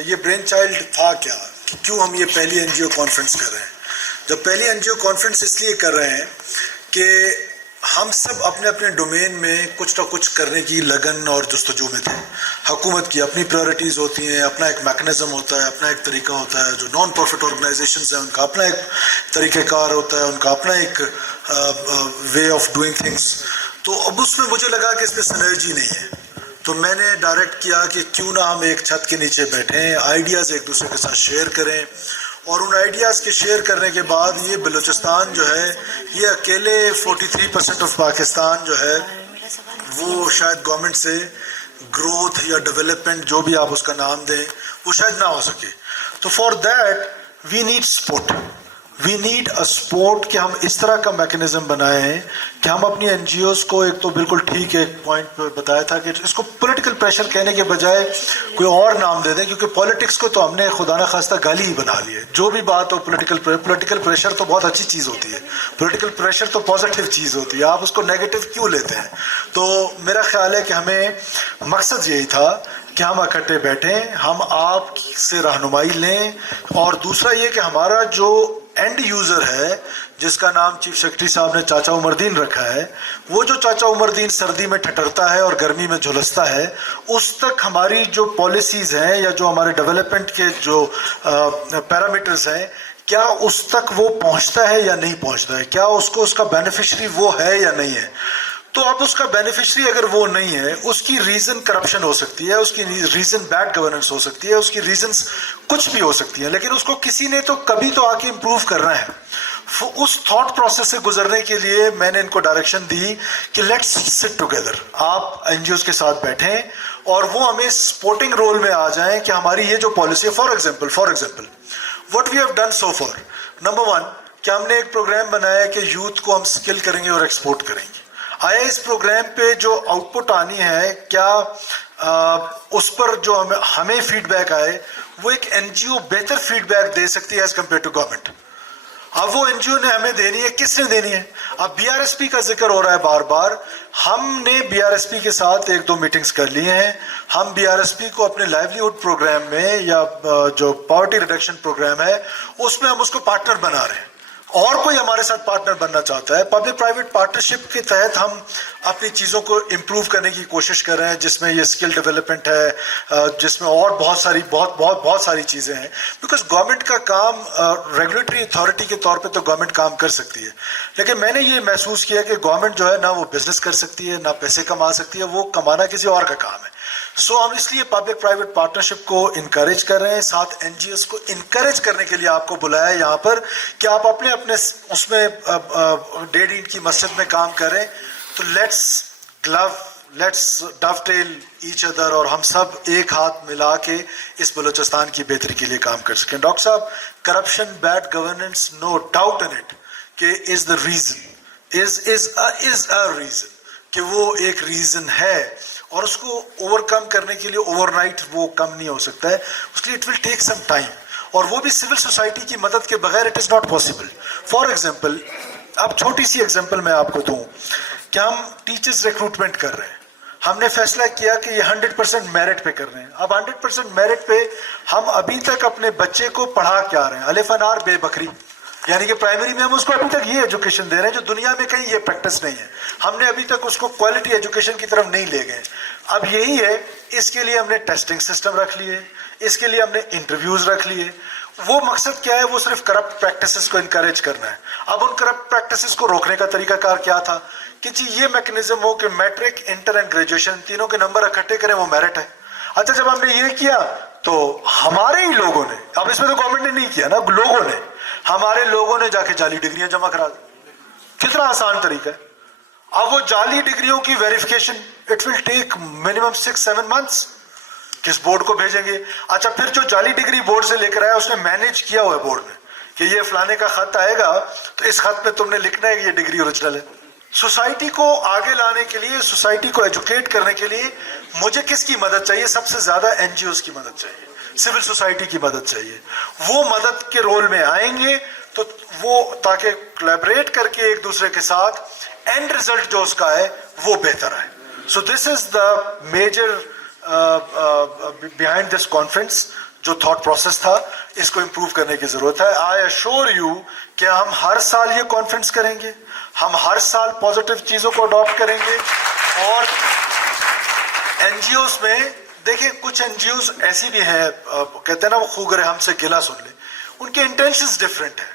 یہ brain child تھا کیا کہ کیوں ہم یہ پہلی این جی او کانفرنس کر رہے ہیں. جب پہلی این جی او کانفرنس اس لیے کر رہے ہیں کہ ہم سب اپنے اپنے ڈومین میں کچھ نہ کچھ کرنے کی لگن اور جستجو میں تھے. حکومت کی اپنی پریورٹیز ہوتی ہیں, اپنا ایک میکنزم ہوتا ہے, اپنا ایک طریقہ ہوتا ہے. جو نان پروفٹ آرگنائزیشنز ہیں ان کا اپنا ایک طریقہ کار ہوتا ہے, ان کا اپنا ایک وے آف ڈوئنگ تھنگس. تو اب اس میں مجھے لگا کہ اس میں سنرجی نہیں ہے, تو میں نے ڈائریکٹ کیا کہ کیوں نہ ہم ایک چھت کے نیچے بیٹھیں, آئیڈیاز ایک دوسرے کے ساتھ شیئر کریں. اور ان آئیڈیاز کے شیئر کرنے کے بعد یہ بلوچستان جو ہے یہ اکیلے 43% آف پاکستان جو ہے وہ شاید گورنمنٹ سے گروتھ یا ڈیولپمنٹ جو بھی آپ اس کا نام دیں وہ شاید نہ ہو سکے. تو for that we need support, we need a support کہ ہم اس طرح کا میکنزم بنائے ہیں کہ ہم اپنی این جی اوز کو ایک تو بالکل ٹھیک ایک پوائنٹ پہ بتایا تھا کہ اس کو پولیٹیکل پریشر کہنے کے بجائے کوئی اور نام دے دیں, کیونکہ پالیٹکس کو تو ہم نے خدا نہ خواستہ گالی ہی بنا لی ہے. جو بھی بات ہو پولیٹیکل پریشر تو بہت اچھی چیز ہوتی ہے, پولیٹیکل پریشر تو پازیٹیو چیز ہوتی ہے, آپ اس کو نیگیٹو کیوں لیتے ہیں. تو میرا خیال ہے کہ ہمیں مقصد یہی تھا کہ ہم اکٹھے بیٹھیں, ہم آپ سے رہنمائی لیں, اور دوسرا یہ کہ ہمارا جو اینڈ یوزر ہے جس کا نام چیف سیکرٹری صاحب نے چاچا عمر دین رکھا ہے, وہ جو چاچا عمر دین سردی میں ٹھٹرتا ہے اور گرمی میں جھلستا ہے, اس تک ہماری جو پالیسیز ہیں یا جو ہمارے ڈیولپمنٹ کے جو پیرامیٹرز ہیں کیا اس تک وہ پہنچتا ہے یا نہیں پہنچتا ہے, کیا اس کو اس کا بینیفیشری وہ ہے یا نہیں ہے. تو اب اس کا بینیفیشری اگر وہ نہیں ہے, اس کی ریزن کرپشن ہو سکتی ہے, اس کی ریزن بیڈ گورننس ہو سکتی ہے, اس کی ریزنز کچھ بھی ہو سکتی ہیں, لیکن اس کو کسی نے تو کبھی تو آ کے امپروو کرنا ہے. اس تھاٹ پروسیس سے گزرنے کے لیے میں نے ان کو ڈائریکشن دی کہ لیٹس سٹ ٹوگیدر, آپ این جی اوز کے ساتھ بیٹھیں اور وہ ہمیں سپورٹنگ رول میں آ جائیں کہ ہماری یہ جو پالیسی ہے, for example what we have done so far, number 1 کہ ہم نے ایک پروگرام بنایا کہ یوتھ کو ہم سکل کریں گے اور ایکسپورٹ کریں گے. آیا اس پروگرام پہ جو آؤٹ پٹ آنی ہے کیا اس پر جو ہمیں فیڈ بیک آئے وہ ایک این جی او بہتر فیڈ بیک دے سکتی ہے ایز کمپیئر ٹو گورنمنٹ. اب وہ این جی او نے ہمیں دینی ہے, کس نے دینی ہے؟ اب بی آر ایس پی کا ذکر ہو رہا ہے بار بار, ہم نے بی آر ایس پی کے ساتھ 1-2 میٹنگز کر لی ہیں. ہم بی آر ایس پی کو اپنے لائیولیہڈ پروگرام میں یا جو پاورٹی ریڈکشن پروگرام ہے اس میں ہم اس کو پارٹنر بنا رہے ہیں, اور کوئی ہمارے ساتھ پارٹنر بننا چاہتا ہے. پبلک پرائیویٹ پارٹنرشپ کے تحت ہم اپنی چیزوں کو امپروو کرنے کی کوشش کر رہے ہیں, جس میں یہ اسکل ڈیولپمنٹ ہے, جس میں اور بہت ساری چیزیں ہیں. بیکاز گورنمنٹ کا کام ریگولیٹری اتھارٹی کے طور پہ تو گورنمنٹ کام کر سکتی ہے, لیکن میں نے یہ محسوس کیا کہ گورنمنٹ جو ہے نہ وہ بزنس کر سکتی ہے نہ پیسے کما سکتی ہے, وہ کمانا کسی اور کا کام ہے. سو ہم اس لیے پبلک پرائیویٹ پارٹنرشپ کو انکریج کر رہے ہیں, ساتھ این جی اوز کو انکریج کرنے کے لیے آپ کو بلایا ہے یہاں پر کہ آپ اپنے اس میں 1.5 اینٹ کی مسجد میں کام کریں. تو لیٹس ڈوٹیل ایچ ادر, اور ہم سب ایک ہاتھ ملا کے اس بلوچستان کی بہتری کے لیے کام کر سکیں. ڈاکٹر صاحب, corruption, bad governance, no doubt in it کہ is the reason, is a reason, کہ وہ ایک ریزن ہے, اور اس کو اوور کم کرنے کے لیے اوور نائٹ وہ کم نہیں ہو سکتا ہے, اس لیے it will take some time, اور وہ بھی سول سوسائٹی کی مدد کے بغیر it is not possible. For example, اب چھوٹی سی ایگزامپل میں آپ کو دوں کہ ہم ٹیچرز ریکروٹمنٹ کر رہے ہیں, ہم نے فیصلہ کیا کہ یہ 100% میرٹ پہ کر رہے ہیں. اب 100% میرٹ پہ ہم ابھی تک اپنے بچے کو پڑھا کے آ رہے ہیں, الف انار بے بکری, یعنی کہ پرائمری میں ہم اس کو ابھی تک یہ ایجوکیشن دے رہے ہیں جو دنیا میں کہیں یہ پریکٹس نہیں ہے. ہم نے ابھی تک اس کو کوالٹی ایجوکیشن کی طرف نہیں لے گئے. اب یہی ہے, اس کے لیے ہم نے ٹیسٹنگ سسٹم رکھ لیے, اس کے لیے ہم نے انٹرویوز رکھ لیے. وہ مقصد کیا ہے؟ وہ صرف کرپٹ پریکٹسز کو انکریج کرنا ہے. اب ان کرپٹ پریکٹسز کو روکنے کا طریقہ کار کیا تھا کہ جی یہ میکنزم ہو کہ میٹرک, انٹر اینڈ گریجویشن تینوں کے نمبر اکٹھے کریں, وہ میرٹ ہے. اچھا, جب ہم نے یہ کیا تو ہمارے ہی لوگوں نے, اب اس میں تو گورنمنٹ نے نہیں کیا نا, ہمارے لوگوں نے جا کے جعلی ڈگریاں جمع کرا دی. کتنا آسان طریقہ ہے. اب وہ جعلی ڈگریوں کی verification it will take minimum 6-7 months. کس بورڈ کو بھیجیں گے؟ اچھا, پھر جو جعلی ڈگری بورڈ سے لے کر آیا اس نے مینیج کیا ہوا ہے بورڈ میں کہ یہ فلانے کا خط آئے گا تو اس خط میں تم نے لکھنا ہے کہ یہ ڈگری اوریجنل ہے. سوسائٹی کو آگے لانے کے لیے, سوسائٹی کو ایجوکیٹ کرنے کے لیے مجھے کس کی مدد چاہیے؟ سب سے زیادہ این جی اوز کی مدد چاہیے, سول سوسائٹی کی مدد چاہیے. وہ مدد کے رول میں آئیں گے تو وہ تاکہ کولیبریٹ کر کے ایک دوسرے کے ساتھ اینڈ ریزلٹ جو اس کا ہے وہ بہتر ہے. So this is the major behind this conference. جو تھاٹ پروسیس تھا اس کو امپروو کرنے کی ضرورت ہے. آئی ایشور یو کہ ہم ہر سال یہ کانفرنس کریں گے, ہم ہر سال پازیٹیو چیزوں کو اڈاپٹ کریں گے. اور این جی اوز میں دیکھیں کچھ این جی اوز ایسی بھی ہیں, کہتے ہیں نا وہ خوگر ہم سے گلا سن لے, ان کے انٹینشنز ڈفرینٹ ہیں.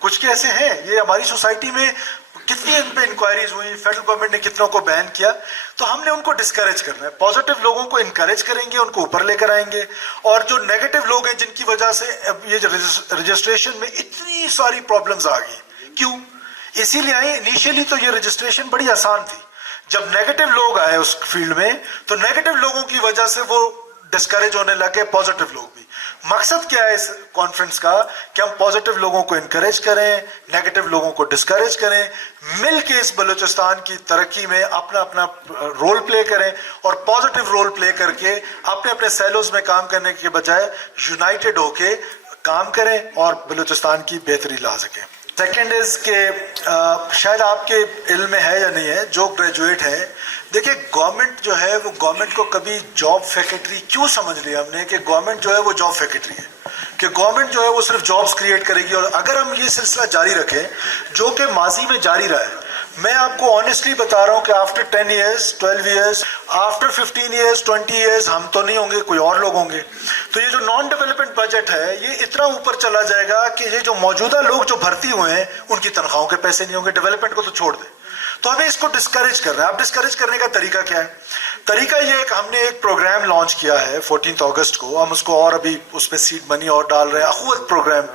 کچھ کے ایسے ہیں, یہ ہماری سوسائٹی میں کتنی ان پہ انکوائریز ہوئی, فیڈرل گورنمنٹ نے کتنوں کو بین کیا, تو ہم نے ان کو ڈسکریج کرنا ہے. پازیٹیو لوگوں کو انکریج کریں گے, ان کو اوپر لے کر آئیں گے. اور جو نیگیٹو لوگ ہیں جن کی وجہ سے یہ رجسٹریشن میں اتنی ساری پرابلمز آ گئی, کیوں؟ اسی لیے آئی انیشیلی تو یہ رجسٹریشن بڑی آسان تھی. جب نیگیٹو لوگ آئے اس فیلڈ میں تو نیگیٹو لوگوں کی وجہ سے وہ ڈسکریج ہونے لگے, پازیٹیو لوگ بھی. مقصد کیا ہے اس کانفرنس کا کہ ہم پازیٹیو لوگوں کو انکریج کریں, نیگیٹو لوگوں کو ڈسکریج کریں, مل کے اس بلوچستان کی ترقی میں اپنا اپنا رول پلے کریں, اور پازیٹیو رول پلے کر کے اپنے اپنے سیلوز میں کام کرنے کے بجائے یونائٹڈ ہو کے کام کریں اور بلوچستان کی بہتری لا سکیں. سیکنڈ از کہ شاید آپ کے علم میں ہے یا نہیں ہے, جو گریجویٹ ہیں, دیکھیں گورنمنٹ جو ہے وہ گورنمنٹ کو کبھی جاب فیکٹری کیوں سمجھ لیا ہم نے کہ گورنمنٹ جو ہے وہ جاب فیکٹری ہے, کہ گورنمنٹ جو ہے وہ صرف جابز کریٹ کرے گی. اور اگر ہم یہ سلسلہ جاری رکھیں جو کہ ماضی میں جاری رہا ہے, میں آپ کو آنیسٹلی بتا رہا ہوں کہ after 10 years 12 years after 15 years 20 years ہم تو نہیں ہوں گے, کوئی اور لوگ ہوں گے, تو یہ جو نان ڈیولپمنٹ بجٹ ہے یہ اتنا اوپر چلا جائے گا کہ یہ جو موجودہ لوگ جو بھرتی ہوئے ہیں ان کی تنخواہوں کے پیسے نہیں ہوں گے. ڈیولپمنٹ کو تو چھوڑ دیں. تو ہمیں اس کو ڈسکریج کر رہے ہیں. اب ڈسکریج کرنے کا طریقہ کیا ہے؟ طریقہ یہ ہے کہ ہم نے ایک پروگرام لانچ کیا ہے 14 اگست کو, ہم اس کو اور ابھی اس میں سیڈ منی اور ڈال رہے ہیں. اخوت پروگرام,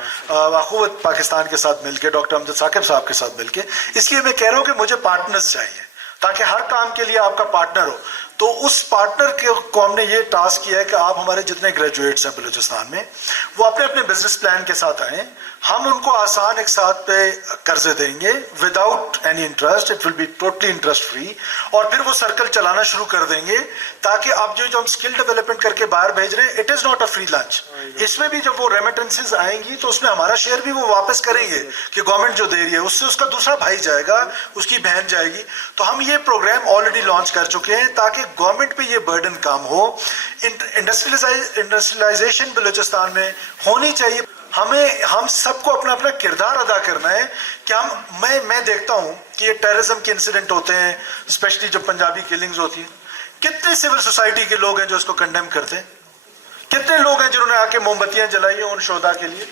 اخوت پاکستان کے ساتھ مل کے, ڈاکٹر امجد ثاقب صاحب کے ساتھ مل کے. اس لیے میں کہہ رہا ہوں کہ مجھے پارٹنرز چاہیے تاکہ ہر کام کے لیے آپ کا پارٹنر ہو. تو اس پارٹنر کو ہم نے یہ ٹاسک کیا ہے کہ آپ ہمارے جتنے گریجویٹس ہیں بلوچستان میں وہ اپنے اپنے بزنس پلان کے ساتھ آئیں, ہم ان کو آسان ایک ساتھ پہ قرضے دیں گے without any interest, it will be totally interest free, اور پھر وہ سرکل چلانا شروع کر دیں گے تاکہ اب جو ہم اسکل ڈیولپمنٹ کر کے باہر بھیج رہے ہیں it is not a free lunch. اس میں بھی جب وہ ریمیٹنسز آئیں گی تو اس میں ہمارا شیئر بھی وہ واپس کریں گے کہ گورنمنٹ جو دے رہی ہے اس سے اس کا دوسرا بھائی جائے گا, اس کی بہن جائے گی. تو ہم یہ پروگرام آلریڈی لانچ کر چکے ہیں تاکہ گورنمنٹ پہ یہ برڈن کام ہو. انڈسٹریلائزیشن بلوچستان میں ہونی چاہیے. ہم سب کو اپنا اپنا کردار ادا کرنا ہے کہ میں دیکھتا ہوں کہ یہ ٹیررزم کے انسیڈنٹ ہوتے ہیں, اسپیشلی جب پنجابی کلنگز ہوتی ہیں, کتنے سول سوسائٹی کے لوگ ہیں جو اس کو کنڈیم کرتے ہیں, کتنے لوگ ہیں جنہوں نے آ کے موم بتیاں جلائی ہیں ان شہداء کے لیے,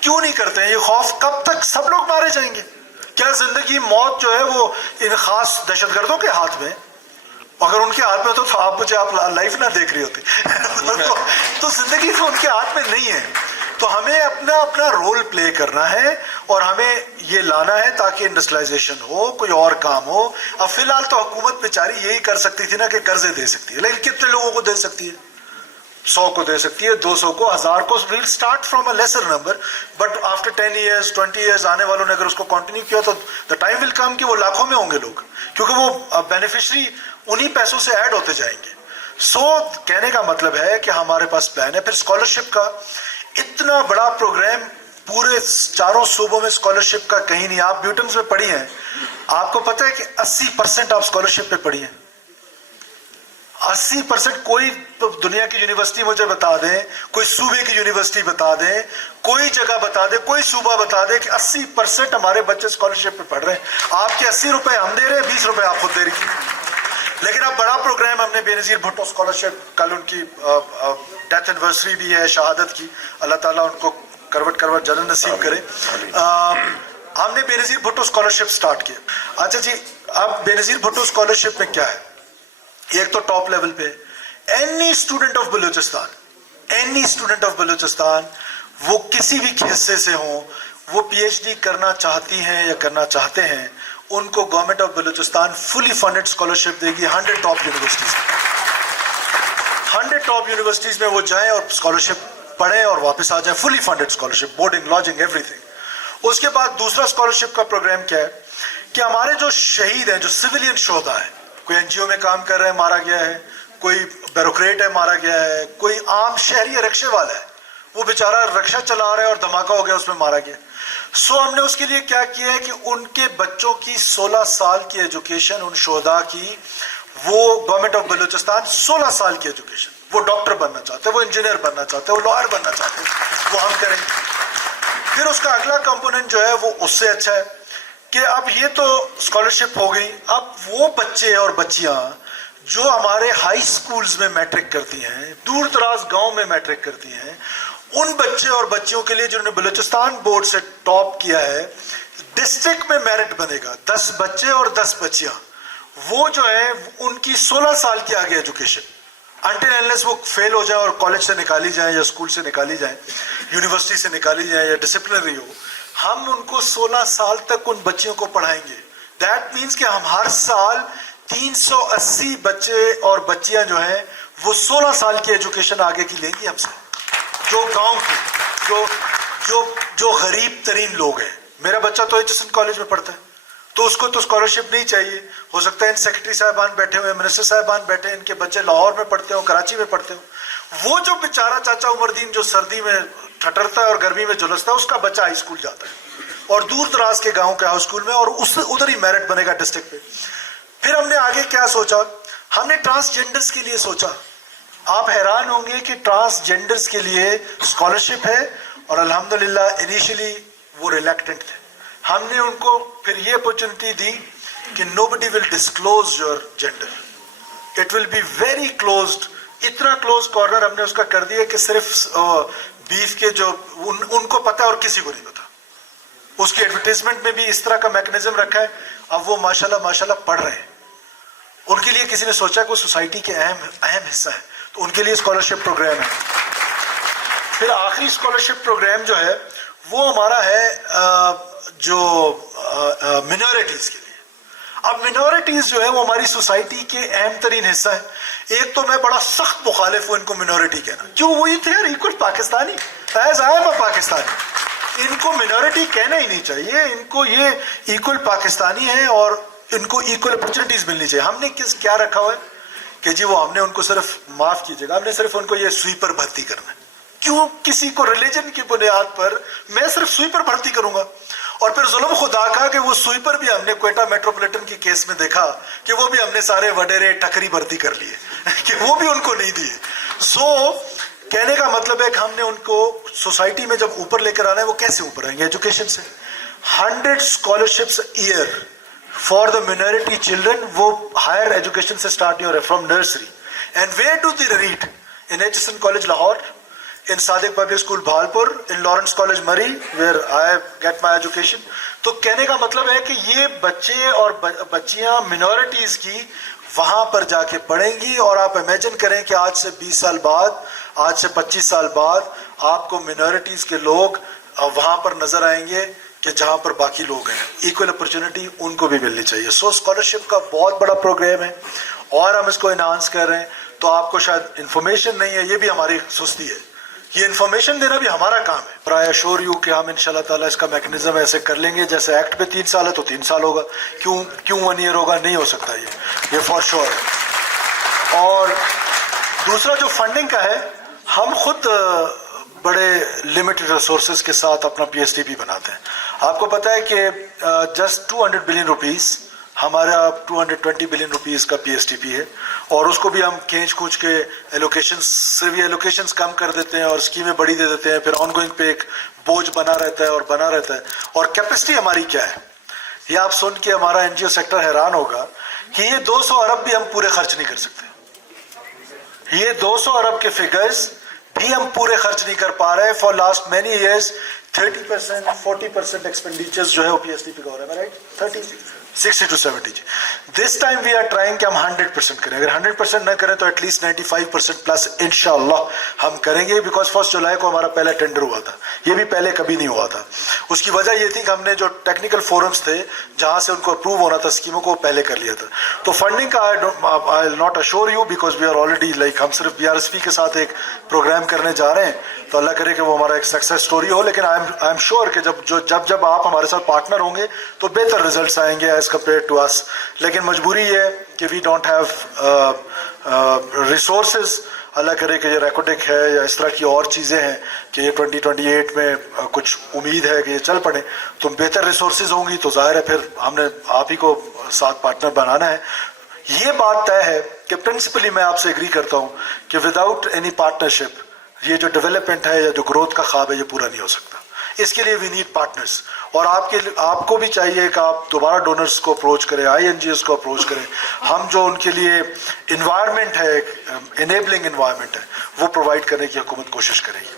کیوں نہیں کرتے ہیں؟ یہ خوف کب تک سب لوگ مارے جائیں گے؟ کیا زندگی موت جو ہے وہ ان خاص دہشت گردوں کے ہاتھ میں؟ اگر ان کے ہاتھ میں ہوتا تو آپ لائف نہ دیکھ رہی ہوتی. تو زندگی تو ان کے ہاتھ میں نہیں ہے. تو ہمیں اپنا رول پلے کرنا ہے اور ہمیں یہ لانا ہے تاکہ انڈسٹریلائزیشن ہو, کوئی اور کام ہو. اب فی الحال تو حکومت بیچاری یہی کر سکتی تھی نا کہ قرضے دے سکتی ہے, لیکن کتنے لوگوں کو دے سکتی ہے؟ 100 کو دے سکتی ہے, 200 کو, 1000 کو. We'll start from a lesser number, but after 10 years 20 years آنے والوں نے اگر اس کو کنٹینیو کیا تو دا ٹائم ول کم کہ وہ لاکھوں میں ہوں گے لوگ, کیونکہ وہ بینیفیشری انہی پیسوں سے ایڈ ہوتے جائیں گے. کہنے کا مطلب ہے کہ ہمارے پاس پلان ہے. پھر اسکالرشپ کا اتنا بڑا پروگرام پورے 4 صوبوں میں اسکالرشپ کا کہیں نہیں. آپ بیوٹنز میں پڑھی ہیں, آپ کو پتہ ہے کہ 80% آپ اسکالرشپ پہ پڑھی ہیں. 80%. کوئی دنیا کی یونیورسٹی مجھے بتا دیں, کوئی صوبے کی یونیورسٹی بتا دیں, کوئی جگہ بتا دیں, کوئی صوبہ بتا دیں کہ 80% ہمارے بچے اسکالرشپ پہ پڑھ رہے ہیں. آپ کے 80 روپے ہم دے رہے ہیں, 20 روپے آپ خود دے رہی ہیں. لیکن اب بڑا پروگرام ہم نے بے نظیر بھٹو اسکالرشپ, کل ان کی ڈیتھ اینیورسری بھی ہے شہادت کی, اللہ تعالیٰ ان کو کروٹ جنت نصیب کرے. ہم نے بے نظیر بھٹو اسکالرشپ سٹارٹ کیا. اچھا جی, اب بے نظیر بھٹو اسکالرشپ میں کیا ہے؟ ایک تو ٹاپ لیول پہ اینی اسٹوڈنٹ آف بلوچستان, وہ کسی بھی حصے سے ہوں, وہ پی ایچ ڈی کرنا چاہتی ہیں یا کرنا چاہتے ہیں, ان کو government of Balochistan fully funded scholarship دے گی. 100 ٹاپ یونیورسٹیز میں وہ جائیں اور اسکالرشپ پڑھیں اور واپس آ جائیں. Fully funded scholarship, boarding, lodging, everything. اس کے بعد دوسرا اسکالرشپ کا پروگرام کیا ہے کہ ہمارے جو شہید ہیں, جو سویلین شہداء ہیں, کوئی این جی او میں کام کر رہے ہیں مارا گیا ہے, کوئی بیوروکریٹ ہے مارا گیا ہے, کوئی عام شہری رکشے والا ہے وہ بیچارہ رکشہ چلا رہا ہے اور دھماکہ ہو گیا, اس میں مارا گیا. ہم نے اس کے لیے کیا کیا ہے کہ ان کے بچوں کی 16 سال کی ایجوکیشن, ان شہداء کی, وہ گورنمنٹ آف بلوچستان 16 سال کی ایجوکیشن وہ ڈاکٹر بننا چاہتے ہیں, وہ انجینئر بننا چاہتے ہیں, وہ لائر بننا چاہتے ہیں, وہ ہم کریں گے. پھر اس کا اگلا کمپوننٹ جو ہے وہ اس سے اچھا ہے کہ اب یہ تو اسکالرشپ ہو گئی, اب وہ بچے اور بچیاں جو ہمارے ہائی سکولز میں میٹرک کرتی ہیں, دور دراز گاؤں میں میٹرک کرتی ہیں, ان بچے اور بچیوں کے لیے جنہوں نے بلوچستان بورڈ سے ٹاپ کیا ہے, ڈسٹرکٹ میں میرٹ بنے گا 10 بچے اور 10 بچیاں, وہ جو ہے ان کی 16 سال کی آگے ایجوکیشن انٹل انلیس وہ فیل ہو جائے اور کالج سے نکالی جائیں یا اسکول سے نکالی جائیں, یونیورسٹی سے نکالی جائیں یا ڈسپلنری ہو, ہم ان کو 16 سال تک ان بچیوں کو پڑھائیں گے. دیٹ مینس کہ ہم ہر سال 380 بچے اور بچیاں جو ہیں وہ 16 سال کی ایجوکیشن آگے کی لیں گی ہم سے, جو گاؤں کی جو غریب ترین لوگ ہیں. میرا بچہ تو ایچ کالج میں پڑھتا ہے, تو اس کو تو اسکالرشپ نہیں چاہیے. ہو سکتا ہے ان سیکرٹری صاحبان بیٹھے ہوئے, منسٹر صاحبان بیٹھے ہیں, ان کے بچے لاہور میں پڑھتے ہوں, کراچی میں پڑھتے ہوں. وہ جو بیچارہ چاچا عمر دین جو سردی میں ٹھٹرتا ہے اور گرمی میں جلستا ہے, اس کا بچہ ہائی اسکول جاتا ہے اور دور دراز کے گاؤں کے ہائی اسکول میں, اور ادھر ہی میرٹ بنے گا ڈسٹرکٹ پہ. پھر ہم نے آگے کیا سوچا, ہم نے ٹرانسجینڈرز کے لیے سوچا. آپ حیران ہوں گے کہ ٹرانسجینڈرز کے لیے اسکالرشپ ہے, اور الحمدللہ انیشلی وہ ریلیکٹنٹ تھے. ہم نے ان کو پھر یہ اپرچونٹی دی کہ nobody will disclose your gender, it will be very closed. اتنا کلوز کارنر ہم نے اس کا کر دیا کہ صرف بیف کے جو ان کو پتا اور کسی کو نہیں پتا. اس کی ایڈورٹیزمنٹ میں بھی اس طرح کا میکنزم رکھا ہے. اب وہ ماشاءاللہ پڑھ رہے ہیں. ان کے لیے کسی نے سوچا کہ وہ سوسائٹی کے اہم حصہ ہے, تو ان کے لیے اسکالرشپ پروگرام ہے. پھر آخری اسکالرشپ پروگرام جو ہے وہ ہمارا ہے جو منورٹیز کے لیے. اب منورٹیز جو ہے وہ ہماری سوسائٹی کے اہم ترین حصہ ہے. ایک تو میں بڑا سخت مخالف ہوں ان کو منورٹی کہنا, کیوں, وہی تھے equal Pakistani, as I am a Pakistani. ان کو منورٹی کہنا ہی نہیں چاہیے, ان کو یہ ایکول پاکستانی ہے اور ان کو ایکول اپرچونٹیز ملنی چاہیے. ہم نے کیا رکھا ہوا ہے کہ جی وہ ہم نے ان کو صرف, معاف کیجیے گا, ہم نے صرف ان کو یہ سویپر بھرتی کرنا ہے. کیوں کسی کو ریلیجن کی بنیاد پر میں صرف سویپر بھرتی کروں گا؟ اور پھر ظلم خدا کا کہ وہ سویپر بھی ہم نے کوئٹہ میٹروپولیٹن کی کیس میں دیکھا کہ وہ بھی ہم نے سارے وڈیرے ٹکری بھرتی کر لیے کہ وہ بھی ان کو نہیں دیے. سو کہنے کا مطلب ہے کہ ہم نے ان کو سوسائٹی میں جب اوپر لے کر آنا ہے, وہ کیسے اوپر آئیں گے؟ ایجوکیشن سے. 100 scholarships a year for the minority children, وہ ہائر ایجوکیشن سے اسٹارٹ نہیں ہو رہا ہے, from nursery. And where do they read? In Aitchison college Lahore, in Sadiq Public School Bhalpur, in Lawrence College Murray, where I get my education. تو کہنے کا مطلب ہے کہ یہ بچے اور بچیاں منورٹیز کی وہاں پر جا کے پڑھیں گی. اور آپ امیجن کریں کہ آج سے 20 سال بعد, آج سے 25 سال بعد آپ کو منورٹیز کے لوگ وہاں پر نظر آئیں گے کہ جہاں پر باقی لوگ ہیں. ایکول اپرچونٹی ان کو بھی ملنی چاہیے. سو اسکالرشپ کا بہت بڑا پروگرام ہے اور ہم اس کو انہانس کر رہے ہیں. تو آپ کو شاید انفارمیشن نہیں ہے, یہ بھی ہماری سستی ہے. یہ انفارمیشن دینا بھی ہمارا کام ہے. پر آئی ایشور یو کہ ہم انشاءاللہ تعالیٰ اس کا میکنزم ایسے کر لیں گے جیسے ایکٹ پہ 3 سال ہے تو 3 سال ہوگا. کیوں 1 year ہوگا؟ نہیں ہو سکتا یہ فار شور ہے. اور دوسرا جو فنڈنگ کا ہے, ہم خود بڑے لمیٹڈ ریسورسز کے ساتھ اپنا پی ایس ٹی پی بناتے ہیں. آپ کو پتا ہے کہ جسٹ 200 بلین روپیز ہمارا 220 بلین روپیز کا پی ایس ٹی پی ہے, اور اس کو بھی ہم کھینچ کھونچ کے ایلوکیشنز کم کر دیتے ہیں اور اسکیمیں بڑی دے دیتے ہیں. پھر آن گوئنگ پہ ایک بوجھ بنا رہتا ہے اور بنا رہتا ہے. اور کیپیسٹی ہماری کیا ہے یہ آپ سن کے ہمارا این جی او سیکٹر حیران ہوگا کہ یہ 200 ارب بھی ہم پورے خرچ نہیں کر سکتے. یہ 200 ارب کے فگرز بھی ہم پورے خرچ نہیں کر پا رہے. For last many years 30% 40% expenditure جو ہے وہ پی ایس ٹی پی کا ہو رہا ہے, right, 60 to 70. This time we are trying کہ ہم 100% کریں. اگر 100% نہ کریں تو ایٹ لیسٹ 95% پلس انشاءاللہ ہم کریں گے. بیکاز 1 جولائی کو ہمارا پہلا ٹینڈر ہوا تھا, یہ بھی پہلے کبھی نہیں ہوا تھا. اس کی وجہ یہ تھی کہ ہم نے جو ٹیکنیکل فورمز تھے جہاں سے ان کو اپروو ہونا تھا اسکیموں کو, پہلے کر لیا تھا. تو فنڈنگ کا I will not assure you because we are already like ہم صرف بی آر ایس پی کے ساتھ ایک پروگرام کرنے جا رہے ہیں, تو اللہ کرے کہ وہ ہمارا ایک سکسیس سٹوری ہو. لیکن آئی ایم شیور کہ جب آپ ہمارے ساتھ پارٹنر ہوں گے تو بہتر ریزلٹس آئیں گے ایز کمپیئر ٹو اس. لیکن مجبوری یہ ہے کہ وی ڈونٹ ہیو ریسورسز. اللہ کرے کہ یہ ریکوڈک ہے یا اس طرح کی اور چیزیں ہیں کہ یہ 2028 میں کچھ امید ہے کہ یہ چل پڑے. تو بہتر ریسورسز ہوں گی تو ظاہر ہے پھر ہم نے آپ ہی کو ساتھ پارٹنر بنانا ہے. یہ بات طے ہے کہ پرنسپلی میں آپ سے ایگری کرتا ہوں کہ وداؤٹ اینی پارٹنرشپ یہ جو ڈیولپمنٹ ہے یا جو گروتھ کا خواب ہے یہ پورا نہیں ہو سکتا. اس کے لیے وی نیڈ پارٹنرز. اور آپ کو بھی چاہیے کہ آپ دوبارہ ڈونرز کو اپروچ کریں, آئی این جی ایس کو اپروچ کریں. ہم جو ان کے لیے انوائرمنٹ ہے, انیبلنگ انوائرمنٹ ہے, وہ پرووائڈ کرنے کی حکومت کوشش کرے گی.